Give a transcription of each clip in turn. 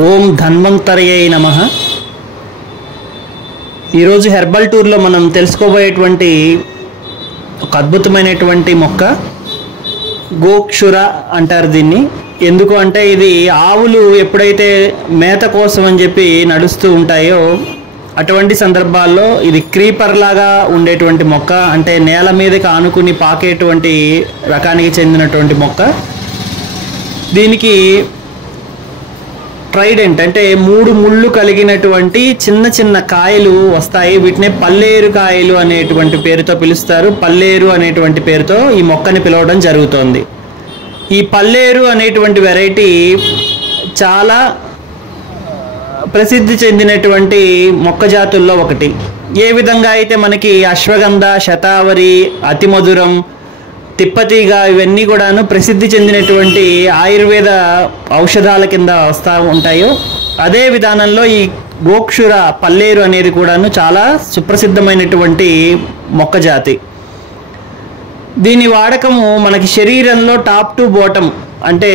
ఓం ధన్వంతరయై నమః. ఈరోజు హెర్బల్ టూర్లో మనం తెలుసుకోబోయేటువంటి ఒక అద్భుతమైనటువంటి మొక్క గోక్షుర అంటారు దీన్ని. ఎందుకు అంటే ఇది ఆవులు ఎప్పుడైతే మేత కోసం అని చెప్పి నడుస్తూ ఉంటాయో అటువంటి సందర్భాల్లో ఇది క్రీపర్ లాగా ఉండేటువంటి మొక్క, అంటే నేల మీదకి ఆనుకుని పాకేటువంటి రకానికి చెందినటువంటి మొక్క. దీనికి ట్రైడెంట్ అంటే 3 ముళ్ళు కలిగినటువంటి చిన్న చిన్న కాయలు వస్తాయి. వీటిని పల్లేరు కాయలు అనేటువంటి పేరుతో పిలుస్తారు. పల్లేరు అనేటువంటి పేరుతో ఈ మొక్కని పిలవడం జరుగుతోంది. ఈ పల్లేరు అనేటువంటి వెరైటీ చాలా ప్రసిద్ధి చెందినటువంటి మొక్క జాతుల్లో ఒకటి. ఏ విధంగా అయితే మనకి అశ్వగంధ, శతావరి, అతిమధురం, తిప్పతీగ ఇవన్నీ కూడాను ప్రసిద్ధి చెందినటువంటి ఆయుర్వేద ఔషధాల కింద వస్తూ ఉంటాయో అదే విధానంలో ఈ గోక్షుర పల్లేరు అనేది కూడాను చాలా సుప్రసిద్ధమైనటువంటి మొక్క జాతి. దీని వాడకము మనకి శరీరంలో టాప్ టు బాటమ్ అంటే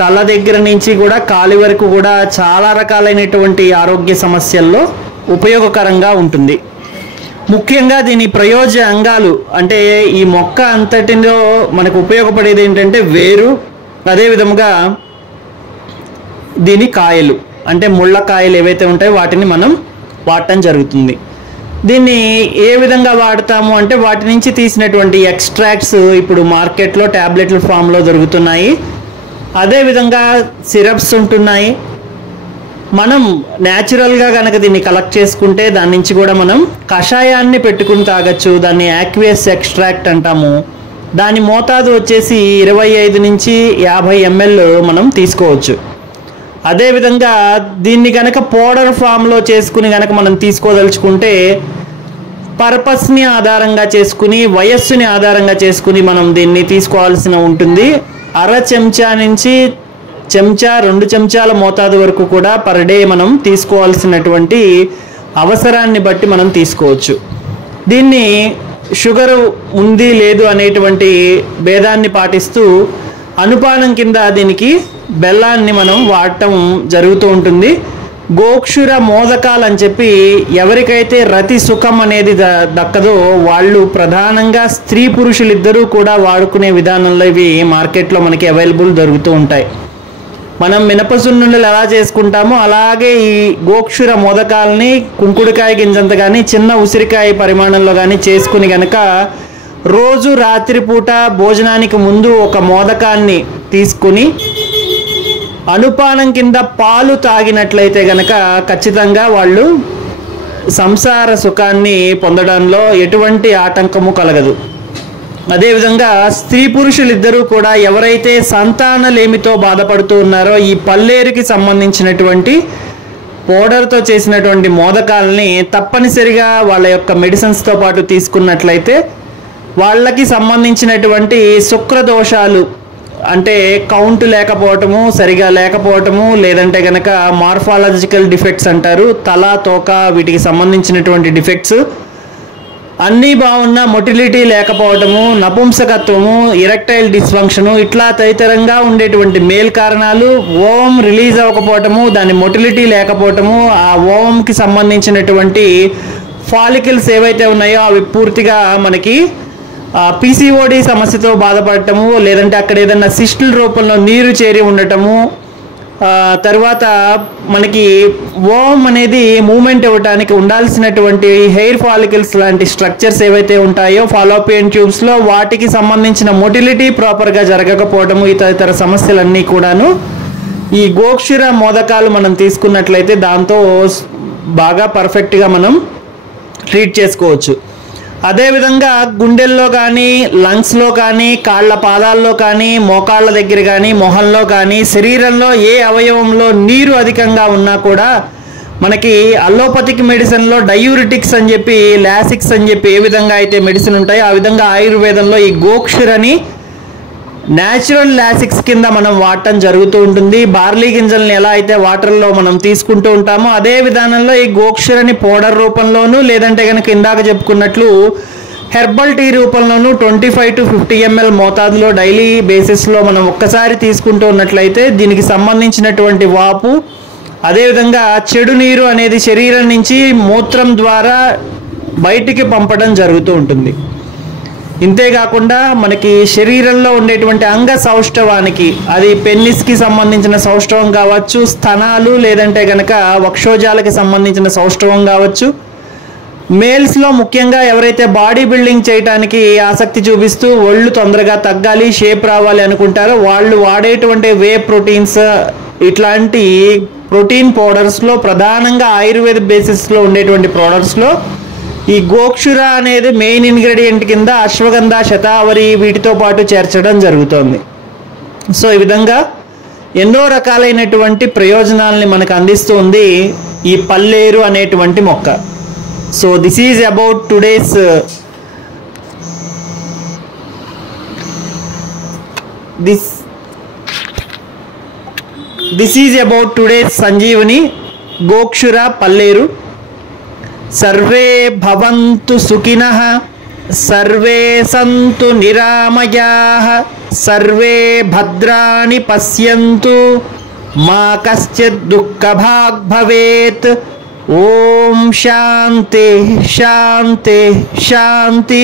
తల దగ్గర నుంచి కూడా కాలి వరకు కూడా చాలా రకాలైనటువంటి ఆరోగ్య సమస్యల్లో ఉపయోగకరంగా ఉంటుంది. ముఖ్యంగా దీని ప్రయోజన అంగాలు అంటే ఈ మొక్క అంతటిలో మనకు ఉపయోగపడేది ఏంటంటే వేరు, అదే విధముగా దీని కాయలు అంటే ముళ్ళ కాయలు ఏవైతే ఉంటాయో వాటిని మనం వాడటం జరుగుతుంది. దీన్ని ఏ విధంగా వాడతాము అంటే వాటి నుంచి తీసినటువంటి ఎక్స్ట్రాక్ట్స్ ఇప్పుడు మార్కెట్లో ట్యాబ్లెట్ల ఫామ్లో దొరుకుతున్నాయి. అదేవిధంగా సిరప్స్ ఉంటున్నాయి. మనం న్యాచురల్గా కనుక దీన్ని కలెక్ట్ చేసుకుంటే దాని నుంచి కూడా మనం కషాయాన్ని పెట్టుకుని తాగొచ్చు. దాన్ని యాక్వియస్ ఎక్స్ట్రాక్ట్ అంటాము. దాని మోతాదు వచ్చేసి 25 నుంచి 50 ml మనం తీసుకోవచ్చు. అదేవిధంగా దీన్ని కనుక పౌడర్ ఫామ్లో చేసుకుని కనుక మనం తీసుకోదలుచుకుంటే పర్పస్ని ఆధారంగా చేసుకుని వయస్సుని ఆధారంగా చేసుకుని మనం దీన్ని తీసుకోవాల్సిన ఉంటుంది. 1/2 చెంచా నుంచి చెంచా 2 చెంచాల మోతాదు వరకు కూడా పర్ డే మనం తీసుకోవాల్సినటువంటి అవసరాన్ని బట్టి మనం తీసుకోవచ్చు. దీన్ని షుగర్ ఉంది లేదు అనేటువంటి భేదాన్ని పాటిస్తూ అనుపానం కింద దీనికి బెల్లాన్ని మనం వాడటం జరుగుతూ ఉంటుంది. గోక్షుర మోదకాలు అని చెప్పి ఎవరికైతే రతి సుఖం అనేది దక్కదో వాళ్ళు ప్రధానంగా స్త్రీ పురుషులిద్దరూ కూడా వాడుకునే విధానంలో ఇవి మార్కెట్లో మనకి అవైలబుల్ దొరుకుతూ ఉంటాయి. మనం మినపసున్నులు ఎలా చేసుకుంటామో అలాగే ఈ గోక్షుర మోదకాలని కుంకుడుకాయ గింజంత కానీ చిన్న ఉసిరికాయ పరిమాణంలో కానీ చేసుకుని కనుక రోజు రాత్రిపూట భోజనానికి ముందు ఒక మోదకాన్ని తీసుకుని అనుపానం కింద పాలు తాగినట్లయితే కనుక ఖచ్చితంగా వాళ్ళు సంసార సుఖాన్ని పొందడంలో ఎటువంటి ఆటంకము కలగదు. అదేవిధంగా స్త్రీ పురుషులిద్దరూ కూడా ఎవరైతే సంతానలేమితో బాధపడుతూ ఉన్నారో ఈ పల్లేరుకి సంబంధించినటువంటి పౌడర్తో చేసినటువంటి మోదకాలని తప్పనిసరిగా వాళ్ళ యొక్క మెడిసిన్స్తో పాటు తీసుకున్నట్లయితే వాళ్ళకి సంబంధించినటువంటి శుక్రదోషాలు అంటే కౌంట్ లేకపోవటము, సరిగా లేకపోవటము, లేదంటే కనుక మార్ఫాలజికల్ డిఫెక్ట్స్ అంటారు, తల తోక వీటికి సంబంధించినటువంటి డిఫెక్ట్స్ అన్నీ బాగున్నా మొటిలిటీ లేకపోవటము, నపుంసకత్వము, ఇరెక్టైల్ డిస్ఫంక్షను ఇట్లా తదితరంగా ఉండేటువంటి మేల్ కారణాలు, ఓవం రిలీజ్ అవ్వకపోవటము, దాని మొటిలిటీ లేకపోవటము, ఆ ఓవంకి సంబంధించినటువంటి ఫాలికల్స్ ఏవైతే ఉన్నాయో అవి పూర్తిగా మనకి పీసీఓడి సమస్యతో బాధపడటము, లేదంటే అక్కడ ఏదన్నా సిస్టుల రూపంలో నీరు చేరి ఉండటము, తర్వాత మనకి ఓవం అనేది మూమెంట్ ఇవ్వడానికి ఉండాల్సినటువంటి హెయిర్ ఫాలికల్స్ లాంటి స్ట్రక్చర్స్ ఏవైతే ఉంటాయో ఫాలోపియన్ ట్యూబ్స్లో వాటికి సంబంధించిన మొటిలిటీ ప్రాపర్గా జరగకపోవడము, ఇతర సమస్యలన్నీ కూడాను ఈ గోక్షుర మోదకాలు మనం తీసుకున్నట్లయితే దాంతో బాగా పర్ఫెక్ట్గా మనం ట్రీట్ చేసుకోవచ్చు. అదేవిధంగా గుండెల్లో కానీ, లంగ్స్లో కానీ, కాళ్ళ పాదాల్లో కానీ, మోకాళ్ళ దగ్గర కానీ, మొహంలో కానీ, శరీరంలో ఏ అవయవంలో నీరు అధికంగా ఉన్నా కూడా మనకి అల్లోపతిక్ మెడిసిన్లో డయూరిటిక్స్ అని చెప్పి, లాసిక్స్ అని చెప్పి ఏ విధంగా అయితే మెడిసిన్ ఉంటాయో ఆ విధంగా ఆయుర్వేదంలో ఈ గోక్షురని న్యాచురల్ లాసిక్స్ కింద మనం వాడటం జరుగుతూ ఉంటుంది. బార్లీ గింజల్ని ఎలా అయితే వాటర్లో మనం తీసుకుంటూ ఉంటామో అదే విధానంలో ఈ గోక్షురని పౌడర్ రూపంలోనూ లేదంటే కనుక ఇందాక చెప్పుకున్నట్లు హెర్బల్ టీ రూపంలోనూ 25 to 50 ml మోతాదులో డైలీ బేసిస్లో మనం ఒక్కసారి తీసుకుంటూ ఉన్నట్లయితే దీనికి సంబంధించినటువంటి వాపు అదేవిధంగా చెడు నీరు అనేది శరీరం నుంచి మూత్రం ద్వారా బయటికి పంపడం జరుగుతూ ఉంటుంది. ఇంతేకాకుండా మనకి శరీరంలో ఉండేటువంటి అంగ సౌష్ఠవానికి, అది పెన్నిస్కి సంబంధించిన సౌష్ఠవం కావచ్చు, స్తనాలు లేదంటే కనుక వక్షోజాలకి సంబంధించిన సౌష్ఠవం కావచ్చు. మేల్స్లో ముఖ్యంగా ఎవరైతే బాడీ బిల్డింగ్ చేయడానికి ఆసక్తి చూపిస్తూ ఒళ్ళు తొందరగా తగ్గాలి, షేప్ రావాలి అనుకుంటారో వాళ్ళు వాడేటువంటి వే ప్రోటీన్స్, ఇట్లాంటి ప్రోటీన్ పౌడర్స్లో ప్రధానంగా ఆయుర్వేద బేసిస్లో ఉండేటువంటి ప్రోడక్ట్స్లో ఈ గోక్షుర అనేది మెయిన్ ఇంగ్రీడియంట్ కింద అశ్వగంధ, శతావరి వీటితో పాటు చేర్చడం జరుగుతుంది. సో ఈ విధంగా ఎన్నో రకాలైనటువంటి ప్రయోజనాలని మనకు అందిస్తుంది ఈ పల్లేరు అనేటువంటి మొక్క. So this is about today's this is about today's Sanjeevani గోక్షుర పల్లేరు. సర్వే భవంతు సుఖినః, సర్వే సంతు నిరామయాః, సర్వే భద్రాణి పశ్యంతు, మా కశ్చిత్ దుఃఖభాగ్ భవేత్. ఓం శాంతి శాంతి శాంతి.